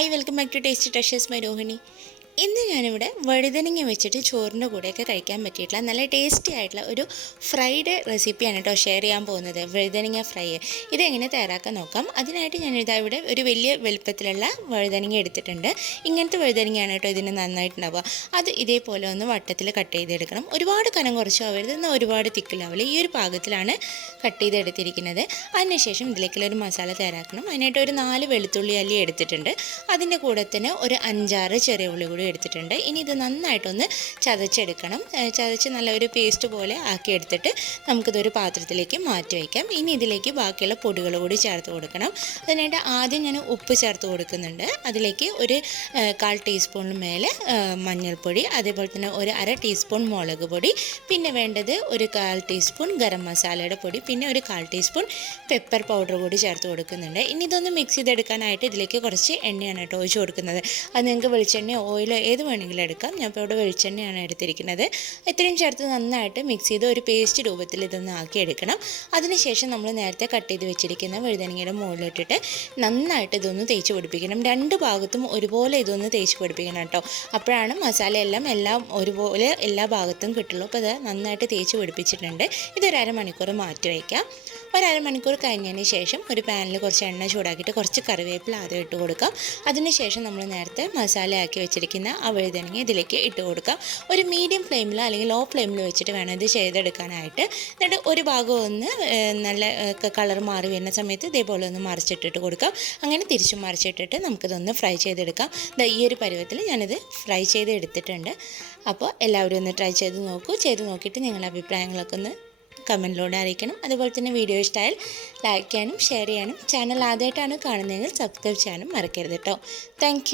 Hi welcome back to tasty treasures by Rohini. ഇന്ന് ഞാനിവിടെ വഴുതനങ്ങ വെച്ചിട്ട് ചോറിൻ്റെ കൂടെയൊക്കെ കഴിക്കാൻ പറ്റിയിട്ടുള്ള നല്ല ടേസ്റ്റി ആയിട്ടുള്ള ഒരു ഫ്രൈഡ് റെസിപ്പിയാണ് കേട്ടോ ഷെയർ ചെയ്യാൻ പോകുന്നത്. വഴുതനങ്ങ ഫ്രൈ ഇതെങ്ങനെ തയ്യാറാക്കാൻ നോക്കാം. അതിനായിട്ട് ഞാനിതാ ഇവിടെ ഒരു വലിയ വലുപ്പത്തിലുള്ള വഴുതനങ്ങ എടുത്തിട്ടുണ്ട്. ഇങ്ങനത്തെ വഴുതനങ്ങയാണ് കേട്ടോ ഇതിന് നന്നായിട്ടുണ്ടാവുക. അത് ഇതേപോലെ ഒന്ന് വട്ടത്തിൽ കട്ട് ചെയ്തെടുക്കണം. ഒരുപാട് കനം കുറച്ച് ആവരുത്, എന്നാൽ ഒരുപാട് തിക്കിലാവില്ല. ഈ ഒരു പാകത്തിലാണ് കട്ട് ചെയ്തെടുത്തിരിക്കുന്നത്. അതിനുശേഷം ഇതിലേക്കുള്ളൊരു മസാല തയ്യാറാക്കണം. അതിനായിട്ട് ഒരു 4 വെളുത്തുള്ളി അല്ലി എടുത്തിട്ടുണ്ട്. അതിൻ്റെ കൂടെ തന്നെ ഒരു 5-6 ചെറിയ ഉള്ളി കൂടി എടുത്തിട്ടുണ്ട്. ഇനി ഇത് നന്നായിട്ടൊന്ന് ചതച്ചെടുക്കണം. ചതച്ച് നല്ലൊരു പേസ്റ്റ് പോലെ ആക്കി എടുത്തിട്ട് നമുക്കിതൊരു പാത്രത്തിലേക്ക് മാറ്റി വയ്ക്കാം. ഇനി ഇതിലേക്ക് ബാക്കിയുള്ള പൊടികൾ കൂടി ചേർത്ത് കൊടുക്കണം. അതിനായിട്ട് ആദ്യം ഞാൻ ഉപ്പ് ചേർത്ത് കൊടുക്കുന്നുണ്ട്. അതിലേക്ക് ഒരു 1/4 ടീസ്പൂണിന് മേലെ മഞ്ഞൾപ്പൊടി, അതേപോലെ തന്നെ ഒരു 1/2 ടീസ്പൂൺ മുളക് പൊടി, പിന്നെ വേണ്ടത് ഒരു 1/4 ടീസ്പൂൺ ഗരം മസാലയുടെ പൊടി, പിന്നെ ഒരു 1/4 ടീസ്പൂൺ പെപ്പർ പൗഡർ കൂടി ചേർത്ത് കൊടുക്കുന്നുണ്ട്. ഇനി ഇതൊന്ന് മിക്സ് ചെയ്തെടുക്കാനായിട്ട് ഇതിലേക്ക് കുറച്ച് എണ്ണയാണ് കേട്ടോ ഒഴിച്ച് കൊടുക്കുന്നത്. അത് നിങ്ങൾക്ക് വെളിച്ചെണ്ണയോ ഓയിലോ ഏത് വേണമെങ്കിലും എടുക്കാം. ഞാൻ ഇപ്പോൾ ഇവിടെ വെളിച്ചെണ്ണയാണ് എടുത്തിരിക്കുന്നത്. ഇത്രയും ചേർത്ത് നന്നായിട്ട് മിക്സ് ചെയ്ത് ഒരു പേസ്റ്റ് രൂപത്തിൽ ഇതൊന്ന് ആക്കിയെടുക്കണം. അതിനുശേഷം നമ്മൾ നേരത്തെ കട്ട് ചെയ്ത് വെച്ചിരിക്കുന്ന വഴുതനങ്ങയുടെ മുകളിലിട്ടിട്ട് നന്നായിട്ട് ഇതൊന്ന് തേച്ച് പിടിപ്പിക്കണം. 2 ഭാഗത്തും ഒരുപോലെ ഇതൊന്ന് തേച്ച് പിടിപ്പിക്കണം കേട്ടോ. അപ്പോഴാണ് മസാല എല്ലാം ഒരുപോലെ എല്ലാ ഭാഗത്തും കിട്ടുള്ളൂ. അപ്പോൾ ഇത് നന്നായിട്ട് തേച്ച് പിടിപ്പിച്ചിട്ടുണ്ട്. ഇതൊരു അരമണിക്കൂർ മാറ്റി വയ്ക്കാം. ഒരു അരമണിക്കൂർ കഴിഞ്ഞതിന് ശേഷം ഒരു പാനിൽ കുറച്ച് എണ്ണ ചൂടാക്കിയിട്ട് കുറച്ച് കറിവേപ്പില ആദ്യം ഇട്ട് കൊടുക്കാം. അതിനുശേഷം നമ്മൾ നേരത്തെ മസാല ആക്കി വെച്ചിരിക്കുന്ന ആ വഴുതനങ്ങ ഇതിലേക്ക് ഇട്ട് കൊടുക്കാം. ഒരു മീഡിയം ഫ്ലെയിമിലോ അല്ലെങ്കിൽ ലോ ഫ്ലെയിമിൽ വെച്ചിട്ട് വേണം ഇത് ചെയ്തെടുക്കാനായിട്ട്. എന്നിട്ട് ഒരു ഭാഗം ഒന്ന് നല്ല കളർ മാറി വരുന്ന സമയത്ത് ഇതേപോലെ ഒന്ന് മറിച്ചിട്ടിട്ട് കൊടുക്കാം. അങ്ങനെ തിരിച്ചും മറിച്ചിട്ടിട്ട് നമുക്കിതൊന്ന് ഫ്രൈ ചെയ്തെടുക്കാം. ഈ ഒരു പരുവത്തിൽ ഞാനിത് ഫ്രൈ ചെയ്ത് എടുത്തിട്ടുണ്ട്. അപ്പോൾ എല്ലാവരും ഒന്ന് ട്രൈ ചെയ്ത് നോക്കൂ. ചെയ്ത് നോക്കിയിട്ട് നിങ്ങളുടെ അഭിപ്രായങ്ങളൊക്കെ ഒന്ന് കമൻറ്റിലൂടെ അറിയിക്കണം. അതുപോലെ തന്നെ വീഡിയോ ഇഷ്ടമായാൽ ലൈക്ക് ചെയ്യാനും ഷെയർ ചെയ്യാനും, ചാനൽ ആദ്യമായിട്ടാണ് കാണുന്നതെങ്കിൽ സബ്സ്ക്രൈബ് ചെയ്യാനും മറക്കരുത് കേട്ടോ. താങ്ക്